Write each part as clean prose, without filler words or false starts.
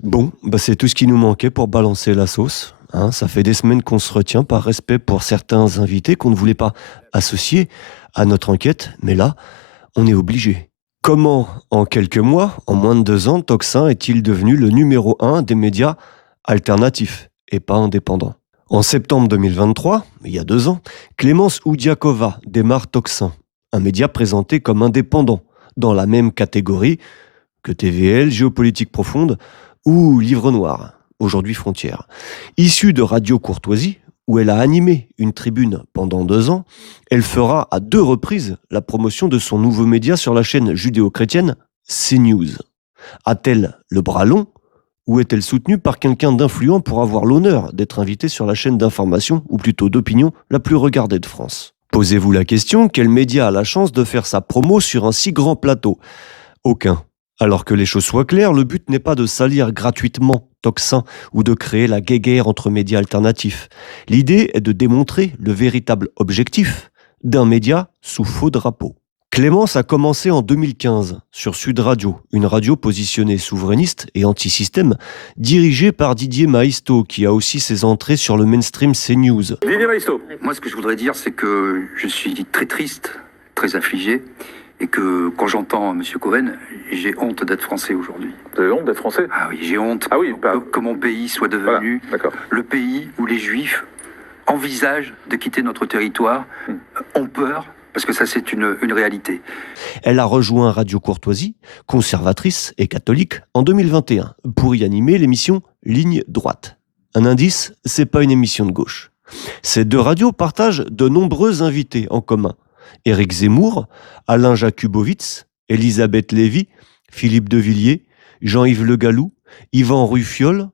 Bon, c'est tout ce qui nous manquait pour balancer la sauce. Hein. Ça fait des semaines qu'on se retient par respect pour certains invités qu'on ne voulait pas associer à notre enquête, mais là, on est obligé. Comment, en quelques mois, en moins de 2 ans, Tocsin est-il devenu le numéro 1 des médias alternatifs et pas indépendants? En septembre 2023, il y a 2 ans, Clémence Oudiakova démarre Tocsin, un média présenté comme indépendant, dans la même catégorie que TVL, Géopolitique Profonde ou Livre Noir, aujourd'hui Frontières. Issue de Radio Courtoisie, où elle a animé une tribune pendant 2 ans, elle fera à 2 reprises la promotion de son nouveau média sur la chaîne judéo-chrétienne CNews. A-t-elle le bras long ou est-elle soutenue par quelqu'un d'influent pour avoir l'honneur d'être invitée sur la chaîne d'information, ou plutôt d'opinion, la plus regardée de France? Posez-vous la question, quel média a la chance de faire sa promo sur un si grand plateau? Aucun. Alors que les choses soient claires, le but n'est pas de salir gratuitement Tocsin ou de créer la guéguerre entre médias alternatifs. L'idée est de démontrer le véritable objectif d'un média sous faux drapeau. Clémence a commencé en 2015 sur Sud Radio, une radio positionnée souverainiste et anti-système, dirigée par Didier Maisto, qui a aussi ses entrées sur le mainstream CNews. Didier Maisto. Moi, ce que je voudrais dire, c'est que je suis très triste, très affligé, et que quand j'entends M. Cohen, j'ai honte d'être français aujourd'hui. Vous avez honte d'être français? Ah oui, j'ai honte que mon pays soit devenu le pays où les Juifs envisagent de quitter notre territoire, ont peur, parce que ça, c'est une réalité. Elle a rejoint Radio Courtoisie, conservatrice et catholique, en 2021, pour y animer l'émission Ligne droite. Un indice, c'est pas une émission de gauche. Ces 2 radios partagent de nombreux invités en commun. Éric Zemmour, Alain Jakubowicz, Elisabeth Lévy, Philippe Devilliers, Jean-Yves Le Gallou, Yvan Ruffiol,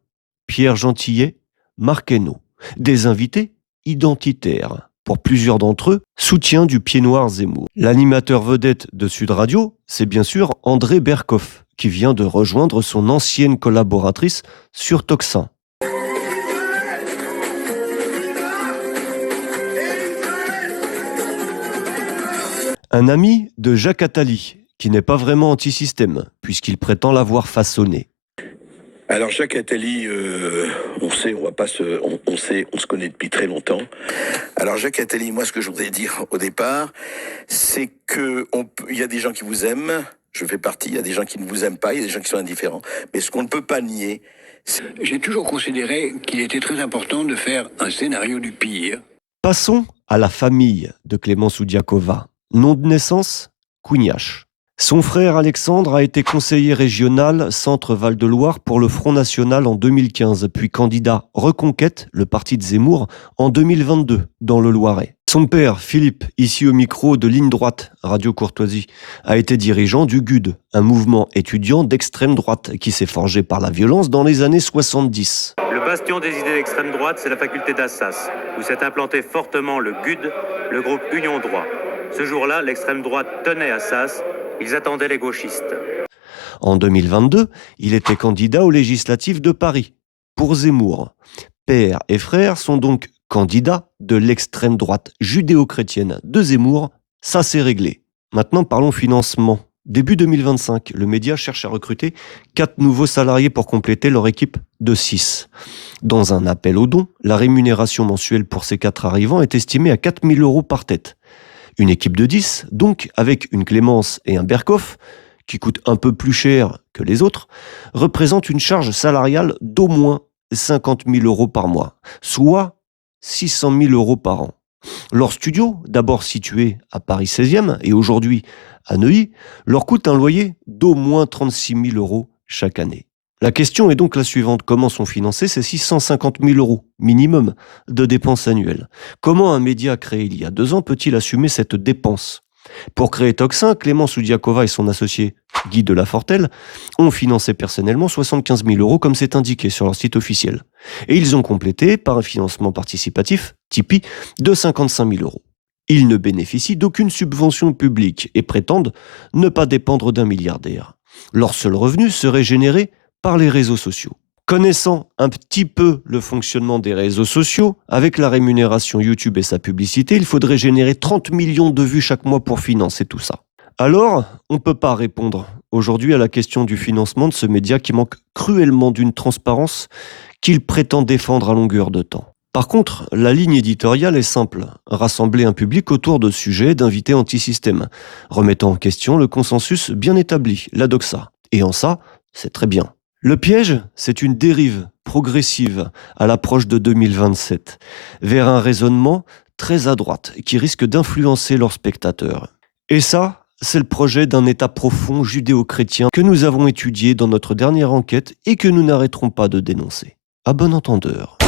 Pierre Gentillet, Marc Hainaut. Des invités identitaires. Pour plusieurs d'entre eux, soutien du pied noir Zemmour. L'animateur vedette de Sud Radio, c'est bien sûr André Berkoff, qui vient de rejoindre son ancienne collaboratrice sur Tocsin. Un ami de Jacques Attali, qui n'est pas vraiment anti-système, puisqu'il prétend l'avoir façonné. Alors Jacques Attali, on se connaît depuis très longtemps. Alors Jacques Attali, moi ce que je voudrais dire au départ, c'est que il y a des gens qui vous aiment, je fais partie, il y a des gens qui ne vous aiment pas, il y a des gens qui sont indifférents. Mais ce qu'on ne peut pas nier, j'ai toujours considéré qu'il était très important de faire un scénario du pire. Passons à la famille de Clémence Oudiakova. Nom de naissance, Cougnache. Son frère Alexandre a été conseiller régional Centre Val-de-Loire pour le Front National en 2015, puis candidat Reconquête, le parti de Zemmour, en 2022 dans le Loiret. Son père, Philippe, ici au micro de Ligne droite, Radio Courtoisie, a été dirigeant du GUD, un mouvement étudiant d'extrême droite qui s'est forgé par la violence dans les années 70. Le bastion des idées d'extrême droite, c'est la faculté d'Assas, où s'est implanté fortement le GUD, le groupe Union Droit. Ce jour-là, l'extrême droite tenait Assas, ils attendaient les gauchistes. En 2022, il était candidat aux législatives de Paris, pour Zemmour. Père et frère sont donc candidats de l'extrême droite judéo-chrétienne de Zemmour, ça c'est réglé. Maintenant parlons financement. Début 2025, le média cherche à recruter 4 nouveaux salariés pour compléter leur équipe de 6. Dans un appel aux dons, la rémunération mensuelle pour ces 4 arrivants est estimée à 4 000 € par tête. Une équipe de 10, donc avec une Clémence et un Berkoff, qui coûtent un peu plus cher que les autres, représente une charge salariale d'au moins 50 000 € par mois, soit 600 000 € par an. Leur studio, d'abord situé à Paris 16e et aujourd'hui à Neuilly, leur coûte un loyer d'au moins 36 000 € chaque année. La question est donc la suivante. Comment sont financés ces 650 000 € minimum de dépenses annuelles? Comment un média créé il y a 2 ans peut-il assumer cette dépense? Pour créer Tocsin, Clémence Oudiakova et son associé Guy Delafortelle ont financé personnellement 75 000 € comme c'est indiqué sur leur site officiel. Et ils ont complété par un financement participatif, Tipeee, de 55 000 €. Ils ne bénéficient d'aucune subvention publique et prétendent ne pas dépendre d'un milliardaire. Leur seul revenu serait généré par les réseaux sociaux. Connaissant un petit peu le fonctionnement des réseaux sociaux, avec la rémunération YouTube et sa publicité, il faudrait générer 30 millions de vues chaque mois pour financer tout ça. Alors, on ne peut pas répondre aujourd'hui à la question du financement de ce média qui manque cruellement d'une transparence qu'il prétend défendre à longueur de temps. Par contre, la ligne éditoriale est simple, rassembler un public autour de sujets d'invités anti-système, remettant en question le consensus bien établi, la doxa. Et en ça, c'est très bien. Le piège, c'est une dérive progressive à l'approche de 2027, vers un raisonnement très à droite qui risque d'influencer leurs spectateurs. Et ça, c'est le projet d'un État profond judéo-chrétien que nous avons étudié dans notre dernière enquête et que nous n'arrêterons pas de dénoncer. À bon entendeur.